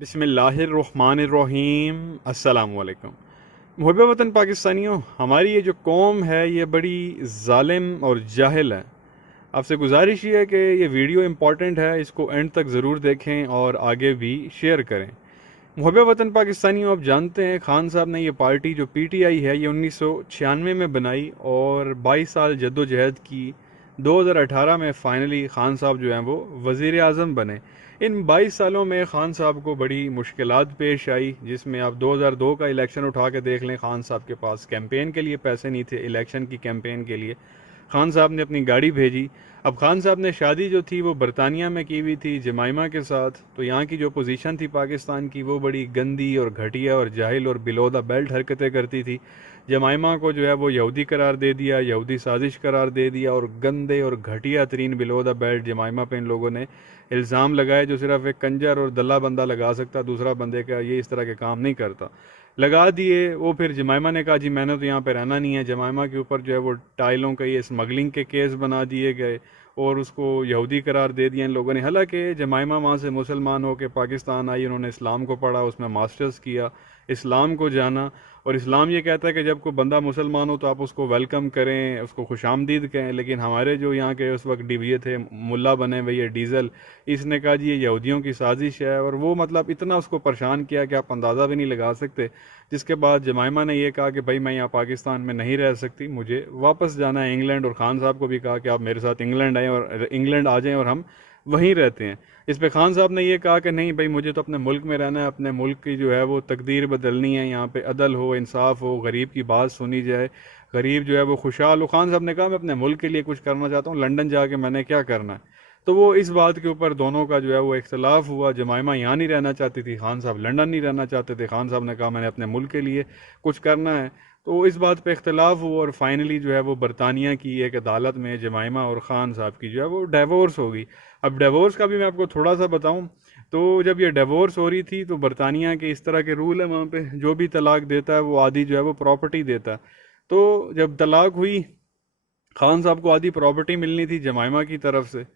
बिस्मिल्लाहिर्रहमानिर्रहीम। अस्सलाम वालेकुम। मुहब्बे वतन पाकिस्तानियों, हमारी ये जो कौम है ये बड़ी जालिम और जाहिल है। आपसे गुजारिश ये है कि ये वीडियो इम्पॉर्टेंट है, इसको एंड तक ज़रूर देखें और आगे भी शेयर करें। मुहब्बे वतन पाकिस्तानियों, आप जानते हैं खान साहब ने ये पार्टी जो पीटीआई है ये 1996 में बनाई और 22 साल जद्दोजहद की। 2018 में फाइनली खान साहब जो हैं वो वज़ीर आज़म बने। इन 22 सालों में खान साहब को बड़ी मुश्किलात पेश आई, जिसमें आप 2002 का इलेक्शन उठा के देख लें, खान साहब के पास कैंपेन के लिए पैसे नहीं थे। इलेक्शन की कैंपेन के लिए खान साहब ने अपनी गाड़ी भेजी। अब खान साहब ने शादी जो थी वो बरतानिया में की हुई थी जमाइमा के साथ, तो यहाँ की जो पोजीशन थी पाकिस्तान की वो बड़ी गंदी और घटिया और जाहिल और बिलो द बेल्ट हरकतें करती थी। जमाइमा को जो है वो यहूदी करार दे दिया, यहूदी साजिश करार दे दिया और गंदे और घटिया तरीन बिलो द बेल्ट जमाइमा पे इन लोगों ने इल्ज़ाम लगाए जो सिर्फ एक कंजर और दल्ला बंदा लगा सकता, दूसरा बंदे का ये इस तरह के काम नहीं करता। लगा दिए वो। फिर जमाइमा ने कहा जी मैंने तो यहाँ पे रहना नहीं है। जमाइमा के ऊपर जो है वो टाइलों का ये स्मगलिंग के केस बना दिए गए और उसको यहूदी करार दे दिया इन लोगों ने। हालांकि जमाइमा वहाँ से मुसलमान होकर पाकिस्तान आई, उन्होंने इस्लाम को पढ़ा, उसमें मास्टर्स किया, इस्लाम को जाना। और इस्लाम ये कहता है कि जब कोई बंदा मुसलमान हो तो आप उसको वेलकम करें, उसको खुशामदीद कहें। लेकिन हमारे जो यहाँ के उस वक्त डिविए थे, मुल्ला बने हुए ये डीज़ल, इसने कहा जी ये यहूदियों की साजिश है। और वो मतलब इतना उसको परेशान किया कि आप अंदाज़ा भी नहीं लगा सकते। जिसके बाद जमाइमा ने यह कहा कि भाई मैं यहाँ पाकिस्तान में नहीं रह सकती, मुझे वापस जाना है इंग्लैंड। और खान साहब को भी कहा कि आप मेरे साथ इंग्लैंड आएँ और इंग्लैंड आ जाएँ और हम वहीं रहते हैं। इस पे खान साहब ने यह कहा कि नहीं भाई मुझे तो अपने मुल्क में रहना है, अपने मुल्क की जो है वो तकदीर बदलनी है, यहाँ पे अदल हो, इंसाफ हो, गरीब की बात सुनी जाए, गरीब जो है वो खुशहाल हो। खान साहब ने कहा मैं अपने मुल्क के लिए कुछ करना चाहता हूँ, लंदन जाके मैंने क्या करना है। तो वो इस बात के ऊपर दोनों का जो है वो इख्तलाफ हुआ। जमाइमा यहाँ नहीं रहना चाहती थी, खान साहब लंदन नहीं रहना चाहते थे। खान साहब ने कहा मैंने अपने मुल्क के लिए कुछ करना है। तो इस बात पे इख्तलाफ हुआ और फाइनली जो है वो बरतानिया की एक अदालत में जमाइमा और ख़ान साहब की जो है वो डिवोर्स होगी। अब डिवोर्स का भी मैं आपको थोड़ा सा बताऊं, तो जब ये डिवोर्स हो रही थी तो बरतानिया के इस तरह के रूल है वहाँ पे, जो भी तलाक देता है वो आधी जो है वो प्रॉपर्टी देता है। तो जब तलाक हुई, खान साहब को आधी प्रॉपर्टी मिलनी थी जमाइमा की तरफ से,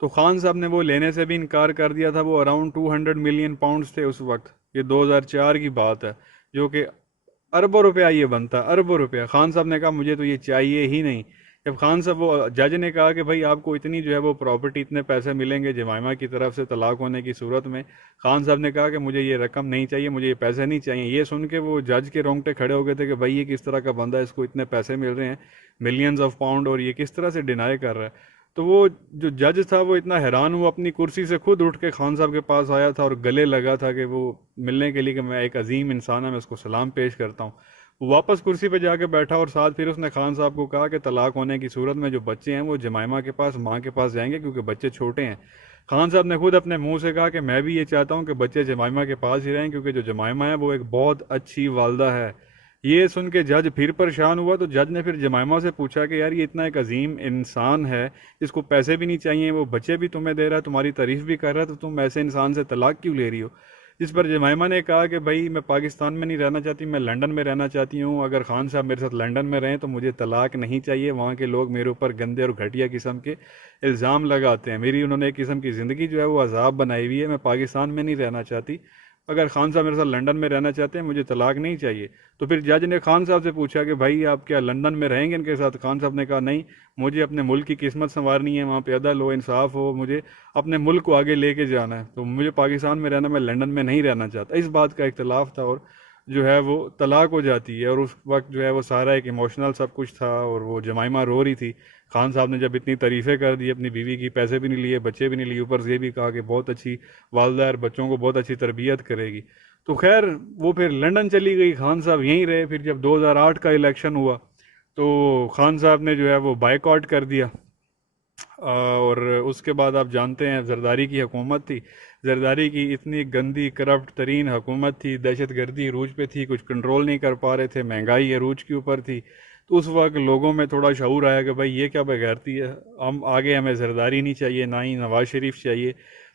तो खान साहब ने वो लेने से भी इनकार कर दिया था। वो अराउंड 200 मिलियन पाउंड्स थे उस वक्त, ये 2004 की बात है, जो कि अरबों रुपया ये बनता है, अरबों रुपया। खान साहब ने कहा मुझे तो ये चाहिए ही नहीं। जब खान साहब, वो जज ने कहा कि भाई आपको इतनी जो है वो प्रॉपर्टी, इतने पैसे मिलेंगे जमाइमा की तरफ से तलाक होने की सूरत में, खान साहब ने कहा कि मुझे ये रकम नहीं चाहिए, मुझे ये पैसे नहीं चाहिए। ये सुन के वो जज के रोंगटे खड़े हो गए थे कि भाई ये किस तरह का बंदा है, इसको इतने पैसे मिल रहे हैं, मिलियंस ऑफ पाउंड, और ये किस तरह से डिनाई कर रहा है। तो वो जो जज था वो इतना हैरान हुआ, अपनी कुर्सी से खुद उठ के खान साहब के पास आया था और गले लगा था कि वो मिलने के लिए कि मैं एक अजीम इंसान है, मैं उसको सलाम पेश करता हूँ। वो वापस कुर्सी पे जाके बैठा और साथ फिर उसने खान साहब को कहा कि तलाक होने की सूरत में जो बच्चे हैं वो जमाइमा के पास, माँ के पास जाएंगे क्योंकि बच्चे छोटे हैं। खान साहब ने खुद अपने मुंह से कहा कि मैं भी ये चाहता हूँ कि बच्चे जमाइमा के पास ही रहें, क्योंकि जो जमाइमा है वो एक बहुत अच्छी वालदा है। ये सुन के जज फिर परेशान हुआ। तो जज ने फिर जमाइमा से पूछा कि यार ये इतना एक अजीम इंसान है, जिसको पैसे भी नहीं चाहिए, वो बच्चे भी तुम्हें दे रहा है, तुम्हारी तारीफ भी कर रहा है, तो तुम ऐसे इंसान से तलाक क्यों ले रही हो। जिस पर जमाइमा ने कहा कि भाई मैं पाकिस्तान में नहीं रहना चाहती, मैं लंदन में रहना चाहती हूँ। अगर खान साहब मेरे साथ लंदन में रहें तो मुझे तलाक नहीं चाहिए। वहाँ के लोग मेरे ऊपर गंदे और घटिया किस्म के इल्ज़ाम लगाते हैं, मेरी उन्होंने एक किस्म की ज़िंदगी जो है वो अजाब बनाई हुई है, मैं पाकिस्तान में नहीं रहना चाहती। अगर खान साहब मेरे साथ लंदन में रहना चाहते हैं, मुझे तलाक नहीं चाहिए। तो फिर जज ने खान साहब से पूछा कि भाई आप क्या लंदन में रहेंगे इनके साथ। खान साहब ने कहा नहीं, मुझे अपने मुल्क की किस्मत संवारनी है, वहाँ पे अदल हो, इंसाफ हो, मुझे अपने मुल्क को आगे लेके जाना है, तो मुझे पाकिस्तान में रहना, मैं लंदन में नहीं रहना चाहता। इस बात का इख्तलाफ था और जो है वो तलाक हो जाती है। और उस वक्त जो है वो सारा एक इमोशनल सब कुछ था और वो जमाइमा रो रही थी। खान साहब ने जब इतनी तारीफ़ें कर दी अपनी बीवी की, पैसे भी नहीं लिए, बच्चे भी नहीं लिए, ऊपर से ये भी कहा कि बहुत अच्छी वालदा है, बच्चों को बहुत अच्छी तरबियत करेगी। तो खैर वो फिर लंदन चली गई, खान साहब यहीं रहे। फिर जब 2008 का इलेक्शन हुआ तो खान साहब ने जो है वो बायकॉट कर दिया। और उसके बाद आप जानते हैं जरदारी की हुकूमत थी। जरदारी की इतनी गंदी करप्ट तरीन हुकूमत थी, दहशत गर्दी अरूज पे थी, कुछ कंट्रोल नहीं कर पा रहे थे, महंगाई अरूज के ऊपर थी। तो उस वक्त लोगों में थोड़ा शऊर आया कि भाई ये क्या बगैरती है, हम आगे, हमें जरदारी नहीं चाहिए, ना ही नवाज शरीफ चाहिए।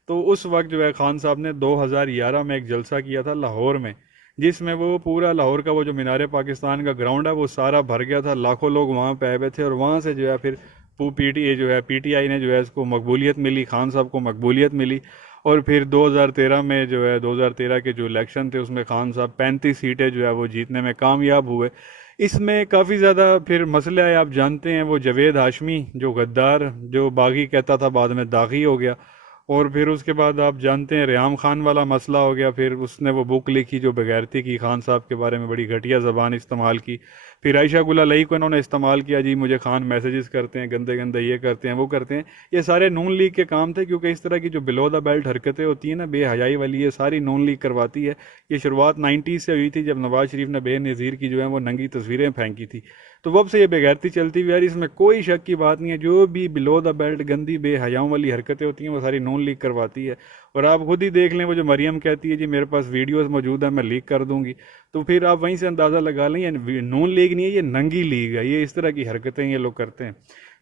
तो उस वक्त जो है खान साहब ने 2011 में एक जलसा किया था लाहौर में, जिसमें वो पूरा लाहौर का वो जो मीनार पाकिस्तान का ग्राउंड है वो सारा भर गया था, लाखों लोग वहाँ पे आए हुए थे। और वहाँ से जो है फिर पीटीए जो है पीटीआई ने जो है इसको मकबूलियत मिली, खान साहब को मकबूलियत मिली। और फिर 2013 में जो है 2013 के जो इलेक्शन थे उसमें खान साहब 35 सीटें जो है वो जीतने में कामयाब हुए। इसमें काफ़ी ज़्यादा फिर मसले आए, आप जानते हैं, वो जावेद हाशमी जो गद्दार, जो बागी कहता था, बाद में दागी हो गया। और फिर उसके बाद आप जानते हैं रेहाम खान वाला मसला हो गया, फिर उसने वो बुक लिखी जो बगैरती की, खान साहब के बारे में बड़ी घटिया ज़बान इस्तेमाल की। फिर आयशा गुलालई को इन्होंने इस्तेमाल किया, जी मुझे खान मैसेजेस करते हैं गंदे गंदे, ये करते हैं वो करते हैं। ये सारे नून लीग के काम थे, क्योंकि इस तरह की जो बिलो द बेल्ट हरकतें होती हैं ना, बेहयाई वाली, ये सारी नून लीग करवाती है। ये शुरुआत 90s से हुई थी, जब नवाज शरीफ ने बेनज़ीर की जो है वो नंगी तस्वीरें फेंकी थी। तो वब से ये बेगैरती चलती हुई यार, इसमें कोई शक की बात नहीं है। जो भी बिलो द बेल्ट गंदी बेहयाओं वाली हरकतें होती हैं वो सारी नून लीग करवाती है। और आप खुद ही देख लें, वो जो मरियम कहती है जी मेरे पास वीडियोस मौजूद है मैं लीक कर दूंगी, तो फिर आप वहीं से अंदाज़ा लगा लें ये नून लीग नहीं है, ये नंगी लीग है। ये इस तरह की हरकतें ये लोग करते हैं।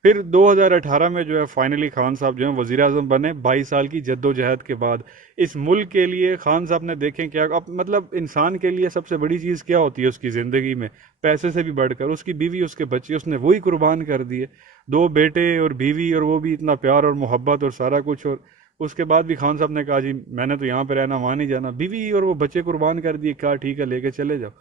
फिर 2018 में जो है फाइनली खान साहब जो है वज़ीर आज़म बने, 22 साल की जद्दोजहद के बाद। इस मुल्क के लिए खान साहब ने, देखें क्या, अब मतलब इंसान के लिए सबसे बड़ी चीज़ क्या होती है उसकी ज़िंदगी में, पैसे से भी बढ़कर उसकी बीवी, उसके बच्चे, उसने वही कुर्बान कर दिए। 2 बेटे और बीवी, और वो भी इतना प्यार और मोहब्बत और सारा कुछ। और उसके बाद भी खान साहब ने कहा जी मैंने तो यहाँ पे रहना, वहाँ नहीं जाना। बीवी और वो बच्चे कुर्बान कर दिए, कहा ठीक है लेके चले जाओ।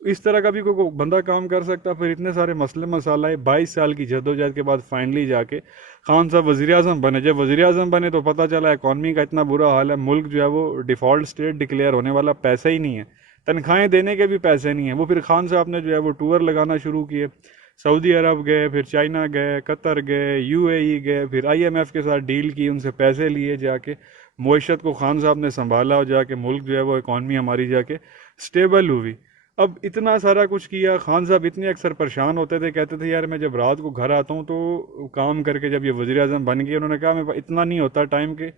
तो इस तरह का भी कोई बंदा काम कर सकता। फिर इतने सारे मसले मसाले, 22 साल की जद्दोजहद के बाद फाइनली जाके खान साहब वज़ीर आज़म बने। जब वज़ीर आज़म बने तो पता चला इकॉनमी का इतना बुरा हाल है, मुल्क जो है वो डिफ़ॉल्ट स्टेट डिक्लेयर होने वाला, पैसे ही नहीं है, तनख्वाहें देने के भी पैसे नहीं हैं। वो फिर खान साहब ने जो है वो टूर लगाना शुरू किए, सऊदी अरब गए, फिर चाइना गए, कतर गए, यूएई गए, फिर आईएमएफ के साथ डील की, उनसे पैसे लिए जाके, मईशत को खान साहब ने संभाला और जाके मुल्क जो है वो इकॉनमी हमारी जाके स्टेबल हुई। अब इतना सारा कुछ किया। खान साहब इतने अक्सर परेशान होते थे, कहते थे यार मैं जब रात को घर आता हूँ तो काम करके, जब ये वज़ीर आज़म बन गए उन्होंने कहा मैं इतना नहीं होता टाइम के,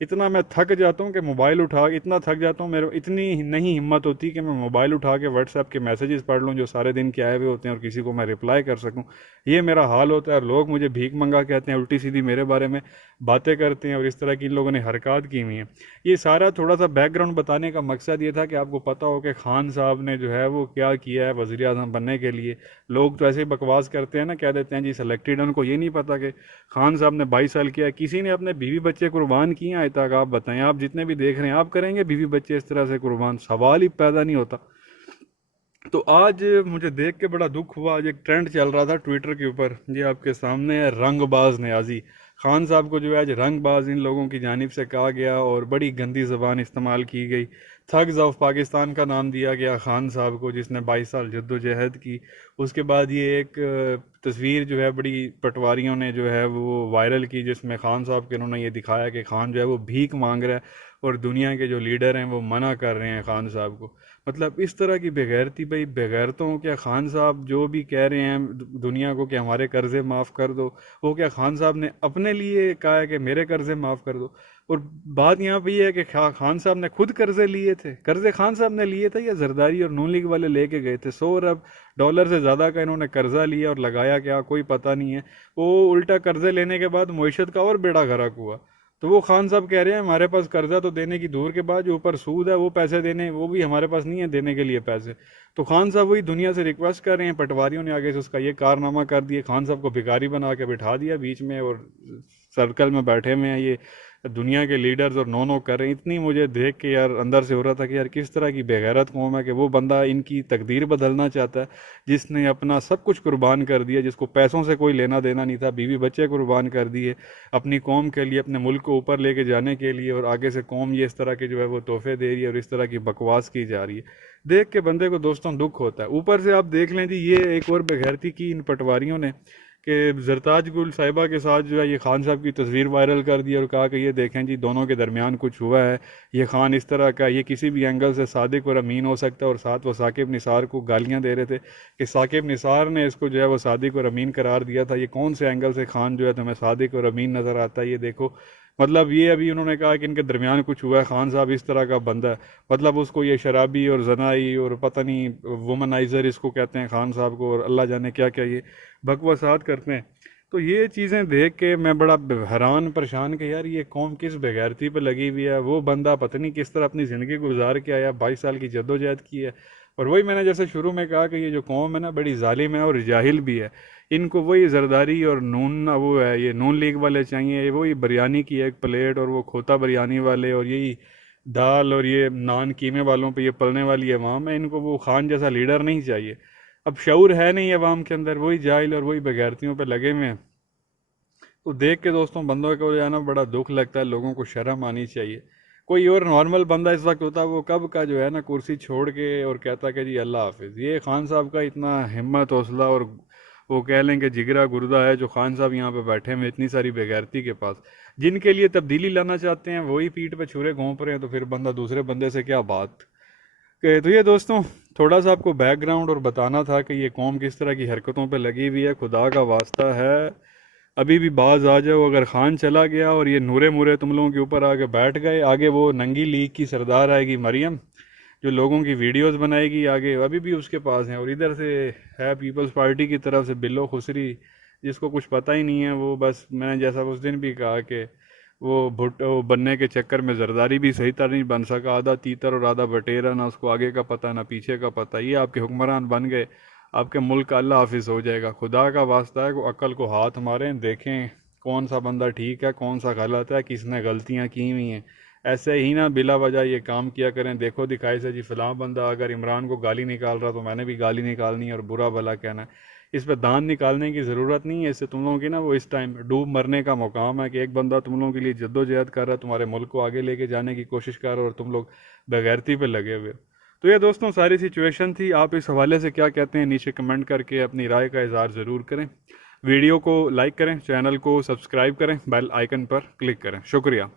इतना मैं थक जाता हूँ कि मोबाइल उठा, इतना थक जाता हूँ, मेरे इतनी नहीं हिम्मत होती कि मैं मोबाइल उठा के व्हाट्सएप के मैसेजेस पढ़ लूँ जो सारे दिन के आए हुए होते हैं और किसी को मैं रिप्लाई कर सकूँ। ये मेरा हाल होता है। लोग मुझे भीख मंगा कहते हैं, उल्टी सीधी मेरे बारे में बातें करते हैं, और इस तरह की इन लोगों ने हरकत की हुई हैं। ये सारा थोड़ा सा बैकग्राउंड बताने का मकसद ये था कि आपको पता हो कि खान साहब ने जो है वो क्या किया है वज़ीर आज़म बनने के लिए। लोग तो ऐसे ही बकवास करते हैं ना, कह देते हैं जी सिलेक्टेड, उनको ये नहीं पता कि खान साहब ने 22 साल किया है। किसी ने अपने बीवी बच्चे कुर्बान किए आज तक? आप बताएं, आप जितने भी देख रहे हैं, आप करेंगे बीवी बच्चे इस तरह से कुर्बान? सवाल ही पैदा नहीं होता। तो आज मुझे देख के बड़ा दुख हुआ। आज एक ट्रेंड चल रहा था ट्विटर के ऊपर, ये आपके सामने है, रंगबाज न्याजी। खान साहब को जो है आज रंगबाज इन लोगों की जानिब से कहा गया और बड़ी गंदी ज़बान इस्तेमाल की गई। थग्स ऑफ पाकिस्तान का नाम दिया गया खान साहब को, जिसने 22 साल जद्दोजहद की। उसके बाद ये एक तस्वीर जो है बड़ी पटवारियों ने जो है वो वायरल की, जिसमें खान साहब के उन्होंने ये दिखाया कि खान जो है वो भीख मांग रहा है और दुनिया के जो लीडर हैं वो मना कर रहे हैं खान साहब को। मतलब इस तरह की बेगैरती, भाई बेगैरतों, क्या खान साहब जो भी कह रहे हैं दुनिया को कि हमारे कर्जे माफ़ कर दो, वो क्या खान साहब ने अपने लिए कहा है कि मेरे कर्जे माफ़ कर दो? और बात यहाँ पे ये है कि खान साहब ने खुद कर्जे लिए थे। कर्जे खान साहब ने लिए थे या जरदारी और नून लीग वाले लेके गए थे? 100 अरब डॉलर से ज़्यादा का इन्होंने कर्जा लिया और लगाया क्या कोई पता नहीं है। वो उल्टा कर्जे लेने के बाद मईशत का और बेड़ा गर्क हुआ। तो वो खान साहब कह रहे हैं हमारे पास कर्जा तो देने की दूर के बाद जो ऊपर सूद है वो पैसे देने, वो भी हमारे पास नहीं है देने के लिए पैसे। तो खान साहब वही दुनिया से रिक्वेस्ट कर रहे हैं, पटवारियों ने आगे से उसका ये कारनामा कर दिया, खान साहब को भिखारी बना के बिठा दिया बीच में और सर्कल में बैठे हुए हैं ये दुनिया के लीडर्स और नो नो कर रहे हैं। इतनी मुझे देख के यार अंदर से हो रहा था कि यार किस तरह की बेगैरत कौम है कि वो बंदा इनकी तकदीर बदलना चाहता है, जिसने अपना सब कुछ कुर्बान कर दिया, जिसको पैसों से कोई लेना देना नहीं था, बीवी बच्चे कुर्बान कर दिए अपनी कौम के लिए, अपने मुल्क को ऊपर लेके जाने के लिए, और आगे से कौम ये इस तरह के जो है वो तोहफे दे रही है और इस तरह की बकवास की जा रही है। देख के बंदे को दोस्तों दुख होता है। ऊपर से आप देख लें जी, ये एक और बेगैरती की इन पटवारियों ने कि जरताज गुल साहिबा के साथ जो है ये खान साहब की तस्वीर वायरल कर दी और कहा कि ये देखें जी दोनों के दरमियान कुछ हुआ है, ये खान इस तरह का, ये किसी भी एंगल से सादिक और अमीन हो सकता है। और साथ वो साकिब निसार को गालियां दे रहे थे कि साकिब निसार ने इसको जो है वो सादिक और अमीन करार दिया था। ये कौन से एंगल से खान जो है तुम्हें सादिक और अमीन नज़र आता है? ये देखो, मतलब ये अभी उन्होंने कहा कि इनके दरमियान कुछ हुआ है। खान साहब इस तरह का बंदा है, मतलब उसको ये शराबी और जनाई और पता नहीं वुमनाइजर इसको कहते हैं खान साहब को, और अल्लाह जाने क्या क्या ये बकवासात करते हैं। तो ये चीज़ें देख के मैं बड़ा हैरान परेशान कि यार ये कौम किस बेगैरती पे लगी हुई है। वो बंदा पता नहीं किस तरह अपनी ज़िंदगी गुजार के आया, 22 साल की जद्दोजहद की है और वही मैंने जैसे शुरू में कहा कि ये जो कौम है ना बड़ी जालिम है और जाहिल भी है। इनको वही जरदारी और नून वो है, ये नून लीग वाले चाहिए, वही बिरयानी की एक प्लेट और वो खोता बिरयानी वाले और यही दाल और ये नान कीमे वालों पे ये पलने वाली अवाम है। इनको वो खान जैसा लीडर नहीं चाहिए। अब शऊर है नहीं अवाम के अंदर, वही जाहिल और वही बेगैरतियों पे लगे हुए हैं। तो देख के दोस्तों बंदों को जाना बड़ा दुख लगता है, लोगों को शर्म आनी चाहिए। कोई और नॉर्मल बंदा इस वक्त होता वो कब का जो है ना कुर्सी छोड़ के और कहता कि जी अल्लाह हाफिज़। ये खान साहब का इतना हिम्मत हौसला और वो कह लें कि जिगरा गुर्दा है जो खान साहब यहाँ पे बैठे हैं इतनी सारी बेगैरती के पास। जिनके लिए तब्दीली लाना चाहते हैं वही पीठ पे छुरे घोंप रहे हैं, तो फिर बंदा दूसरे बंदे से क्या बात। तो ये दोस्तों थोड़ा सा आपको बैकग्राउंड और बताना था कि ये कौम किस तरह की हरकतों पे लगी हुई है। खुदा का वास्ता है अभी भी बाज आ जाओ। अगर खान चला गया और ये नूरे मुरे तुम लोगों के ऊपर आके बैठ गए, आगे वो नंगी लीग की सरदार आएगी मरियम जो लोगों की वीडियोस बनाएगी, आगे अभी भी उसके पास हैं। और इधर से है पीपल्स पार्टी की तरफ से बिल्लो खुसरी, जिसको कुछ पता ही नहीं है। वो बस मैंने जैसा उस दिन भी कहा कि वो भुट्टो बनने के चक्कर में जरदारी भी सही तरह नहीं बन सका, आधा तीतर और आधा बटेरा, ना उसको आगे का पता ना पीछे का पता। ये आपके हुक्मरान बन गए, आपके मुल्क का अल्लाह हाफिज़ हो जाएगा। खुदा का वास्ता है को अक्ल को हाथ मारें, देखें कौन सा बंदा ठीक है कौन सा गलत है, किसने गलतियाँ की हुई हैं। ऐसे ही ना बिला वजह ये काम किया करें देखो दिखाई से जी फ़लाँ बंदा अगर इमरान को गाली निकाल रहा तो मैंने भी गाली निकालनी है और बुरा भला कहना है। इस पर दान निकालने की ज़रूरत नहीं है। इससे तुम लोगों की ना वो इस टाइम डूब मरने का मुकाम है कि एक बंदा तुम लोगों के लिए जद्दोजहद कर रहा है, तुम्हारे मुल्क को आगे लेके जाने की कोशिश कर रहा है और तुम लोग बेगैरती पे लगे हुए हो। तो ये दोस्तों सारी सिचुएशन थी। आप इस हवाले से क्या कहते हैं नीचे कमेंट करके अपनी राय का इज़हार ज़रूर करें। वीडियो को लाइक करें, चैनल को सब्सक्राइब करें, बेल आइकन पर क्लिक करें। शुक्रिया।